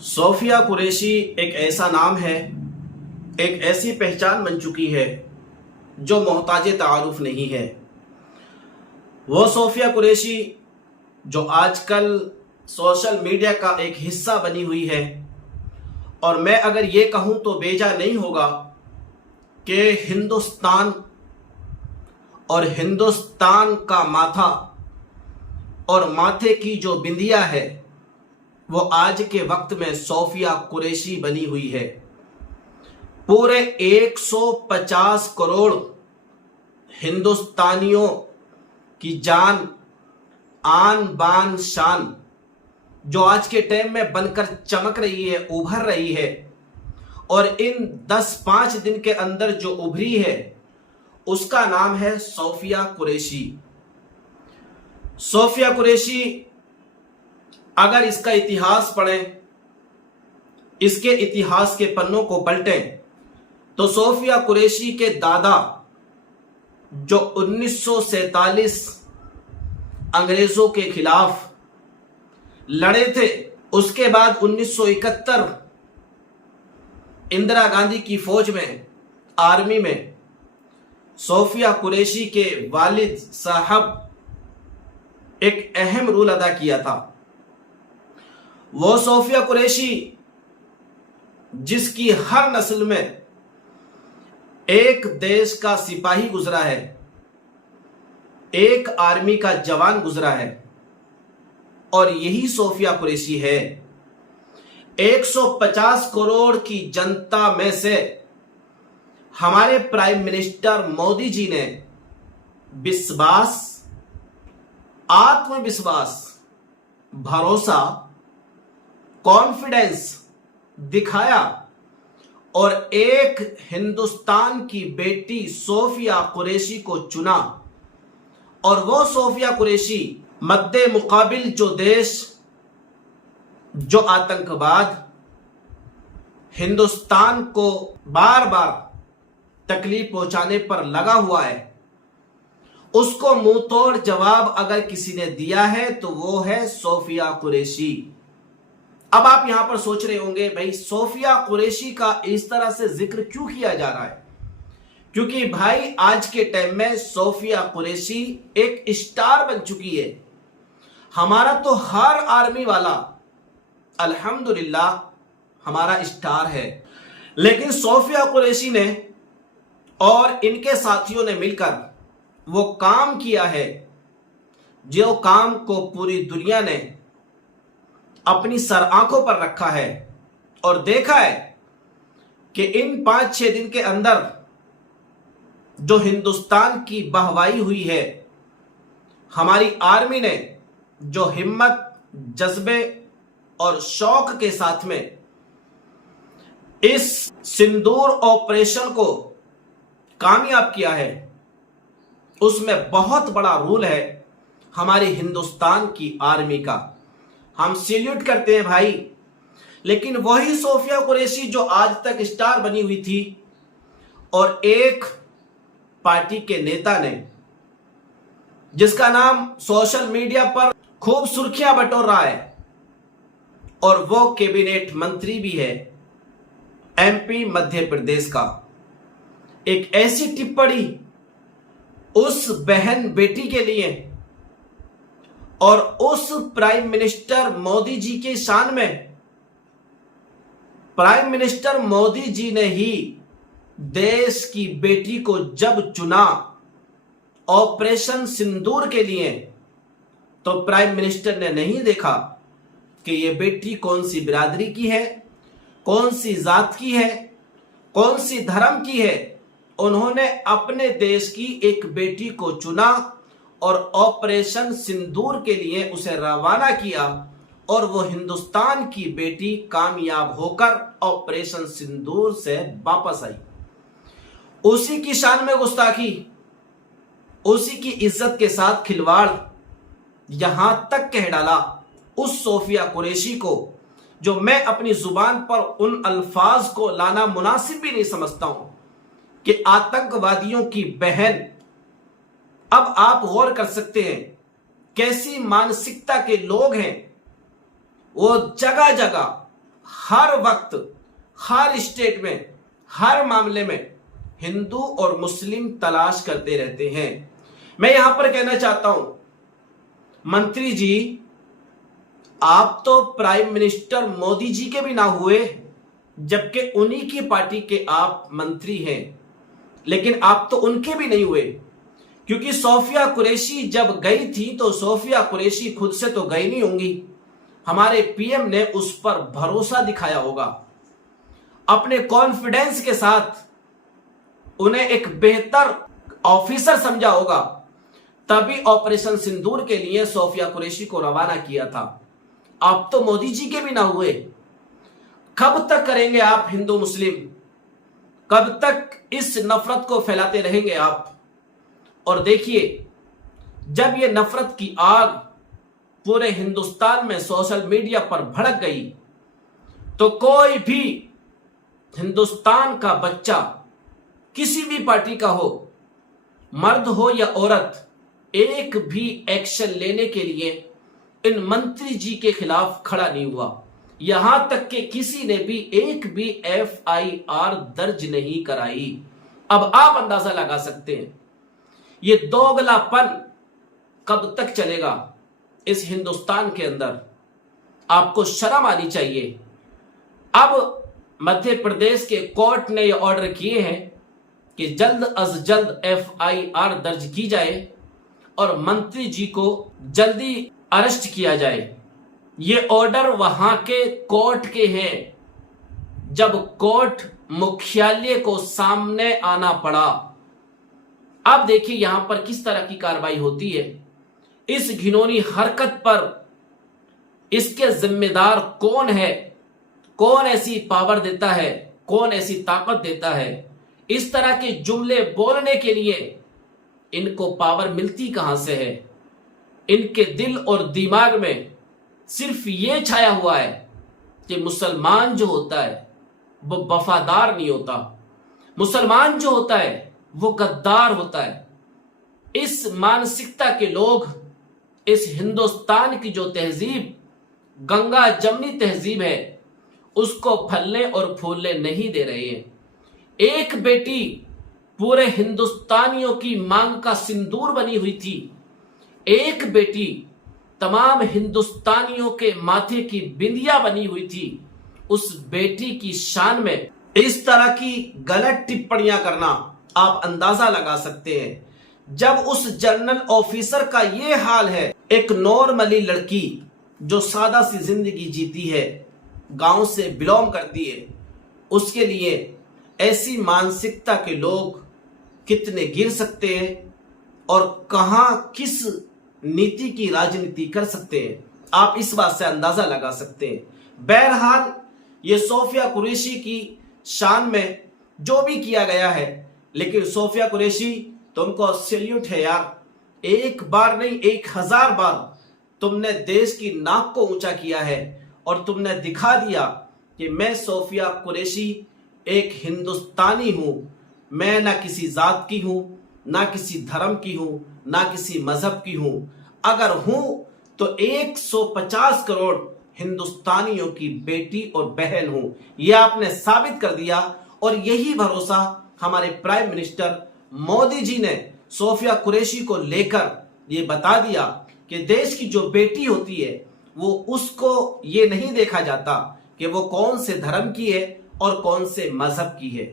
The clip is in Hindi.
सोफिया कुरैशी एक ऐसा नाम है, एक ऐसी पहचान बन चुकी है जो मोहताज तारुफ नहीं है। वो सोफिया कुरैशी जो आजकल सोशल मीडिया का एक हिस्सा बनी हुई है, और मैं अगर ये कहूँ तो बेजा नहीं होगा कि हिंदुस्तान और हिंदुस्तान का माथा और माथे की जो बिंदिया है वो आज के वक्त में सोफिया कुरैशी बनी हुई है। पूरे 150 करोड़ हिंदुस्तानियों की जान, आन बान शान जो आज के टाइम में बनकर चमक रही है, उभर रही है, और इन 10-5 दिन के अंदर जो उभरी है उसका नाम है सोफिया कुरैशी। सोफिया कुरैशी अगर इसका इतिहास पढ़ें, इसके इतिहास के पन्नों को पलटें, तो सोफिया कुरैशी के दादा जो 1947 अंग्रेजों के खिलाफ लड़े थे, उसके बाद 1971 इंदिरा गांधी की फौज में, आर्मी में सोफिया कुरैशी के वालिद साहब एक अहम रोल अदा किया था। वो सोफिया कुरैशी जिसकी हर नस्ल में एक देश का सिपाही गुजरा है, एक आर्मी का जवान गुजरा है, और यही सोफिया कुरैशी है। 150 करोड़ की जनता में से हमारे प्राइम मिनिस्टर मोदी जी ने विश्वास, आत्मविश्वास, भरोसा, कॉन्फिडेंस दिखाया और एक हिंदुस्तान की बेटी सोफिया कुरैशी को चुना। और वो सोफिया कुरैशी मद्दे मुकाबिल जो देश, जो आतंकवाद हिंदुस्तान को बार बार तकलीफ पहुंचाने पर लगा हुआ है, उसको मुंह तोड़ जवाब अगर किसी ने दिया है तो वो है सोफिया कुरैशी। अब आप यहां पर सोच रहे होंगे, भाई सोफिया कुरैशी का इस तरह से जिक्र क्यों किया जा रहा है? क्योंकि भाई आज के टाइम में सोफिया कुरैशी एक स्टार बन चुकी है। हमारा तो हर आर्मी वाला अल्हम्दुलिल्लाह हमारा स्टार है, लेकिन सोफिया कुरैशी ने और इनके साथियों ने मिलकर वो काम किया है जो काम को पूरी दुनिया ने अपनी सर आंखों पर रखा है, और देखा है कि इन 5-6 दिन के अंदर जो हिंदुस्तान की वाहवाही हुई है, हमारी आर्मी ने जो हिम्मत, जज्बे और शौक के साथ में इस सिंदूर ऑपरेशन को कामयाब किया है, उसमें बहुत बड़ा रोल है हमारी हिंदुस्तान की आर्मी का। हम सैल्यूट करते हैं भाई। लेकिन वही सोफिया कुरैशी जो आज तक स्टार बनी हुई थी, और एक पार्टी के नेता ने जिसका नाम सोशल मीडिया पर खूब सुर्खियां बटोर रहा है, और वो कैबिनेट मंत्री भी है एमपी मध्य प्रदेश का, एक ऐसी टिप्पणी उस बहन बेटी के लिए और उस प्राइम मिनिस्टर मोदी जी के शान में। प्राइम मिनिस्टर मोदी जी ने ही देश की बेटी को जब चुना ऑपरेशन सिंदूर के लिए, तो प्राइम मिनिस्टर ने नहीं देखा कि ये बेटी कौन सी बिरादरी की है, कौन सी जात की है, कौन सी धर्म की है। उन्होंने अपने देश की एक बेटी को चुना और ऑपरेशन सिंदूर के लिए उसे रवाना किया, और वो हिंदुस्तान की बेटी कामयाब होकर ऑपरेशन सिंदूर से वापस आई। उसी की शान में गुस्ताखी, उसी की इज्जत के साथ खिलवाड़, यहां तक कह डाला उस सोफिया कुरैशी को, जो मैं अपनी जुबान पर उन अल्फाज को लाना मुनासिब भी नहीं समझता हूं, कि आतंकवादियों की बहन। अब आप गौर कर सकते हैं कैसी मानसिकता के लोग हैं। वो जगह जगह हर वक्त, हर स्टेट में, हर मामले में हिंदू और मुस्लिम तलाश करते रहते हैं। मैं यहां पर कहना चाहता हूं, मंत्री जी, आप तो प्राइम मिनिस्टर मोदी जी के भी ना हुए, जबकि उन्हीं की पार्टी के आप मंत्री हैं, लेकिन आप तो उनके भी नहीं हुए। क्योंकि सोफिया कुरैशी जब गई थी तो सोफिया कुरैशी खुद से तो गई नहीं होंगी, हमारे पीएम ने उस पर भरोसा दिखाया होगा, अपने कॉन्फिडेंस के साथ उन्हें एक बेहतर ऑफिसर समझा होगा, तभी ऑपरेशन सिंदूर के लिए सोफिया कुरैशी को रवाना किया था। आप तो मोदी जी के भी ना हुए। कब तक करेंगे आप हिंदू मुस्लिम? कब तक इस नफरत को फैलाते रहेंगे आप? और देखिए, जब ये नफरत की आग पूरे हिंदुस्तान में सोशल मीडिया पर भड़क गई, तो कोई भी हिंदुस्तान का बच्चा, किसी भी पार्टी का हो, मर्द हो या औरत, एक भी एक्शन लेने के लिए इन मंत्री जी के खिलाफ खड़ा नहीं हुआ। यहां तक कि किसी ने भी एक भी एफआईआर दर्ज नहीं कराई। अब आप अंदाजा लगा सकते हैं ये दोगलापन कब तक चलेगा इस हिंदुस्तान के अंदर। आपको शर्म आनी चाहिए। अब मध्य प्रदेश के कोर्ट ने यह ऑर्डर किए हैं कि जल्द अज जल्द एफआईआर दर्ज की जाए और मंत्री जी को जल्दी अरेस्ट किया जाए। ये ऑर्डर वहां के कोर्ट के हैं। जब कोर्ट मुख्यालय को सामने आना पड़ा, अब देखिए यहां पर किस तरह की कार्रवाई होती है। इस घिनौनी हरकत पर इसके जिम्मेदार कौन है? कौन ऐसी पावर देता है? कौन ऐसी ताकत देता है? इस तरह के जुमले बोलने के लिए इनको पावर मिलती कहां से है? इनके दिल और दिमाग में सिर्फ ये छाया हुआ है कि मुसलमान जो होता है वो वफादार नहीं होता, मुसलमान जो होता है वो गद्दार होता है। इस मानसिकता के लोग इस हिंदुस्तान की जो तहजीब गंगा जमनी तहजीब है उसको फलने और फूलने नहीं दे रहे हैं। एक बेटी पूरे हिंदुस्तानियों की मांग का सिंदूर बनी हुई थी। एक बेटी तमाम हिंदुस्तानियों के माथे की बिंदिया बनी हुई थी। उस बेटी की शान में इस तरह की गलत टिप्पणियां करना आप अंदाजा लगा सकते हैं। जब उस जनरल ऑफिसर का यह हाल है, एक नॉर्मली लड़की जो सादा सी जिंदगी जीती है, गांव से बिलोंग करती है, उसके लिए ऐसी मानसिकता के लोग कितने गिर सकते हैं और कहां किस नीति की राजनीति कर सकते हैं, आप इस बात से अंदाजा लगा सकते हैं। बहरहाल ये सोफिया कुरैशी की शान में जो भी किया गया है, लेकिन सोफिया कुरैशी तुमको सैल्यूट है यार। एक बार नहीं 1000 बार तुमने देश की नाक को ऊंचा किया है और तुमने दिखा दिया कि मैं सोफिया कुरैशी एक हिंदुस्तानी हूं। मैं ना किसी जात की हूं, ना किसी धर्म की हूं, ना किसी मजहब की हूं। अगर हूं तो 150 करोड़ हिंदुस्तानियों की बेटी और बहन हूं। यह आपने साबित कर दिया और यही भरोसा हमारे प्राइम मिनिस्टर मोदी जी ने सोफिया कुरैशी को लेकर यह बता दिया कि देश की जो बेटी होती है वो उसको ये नहीं देखा जाता कि वो कौन से धर्म की है और कौन से मजहब की है।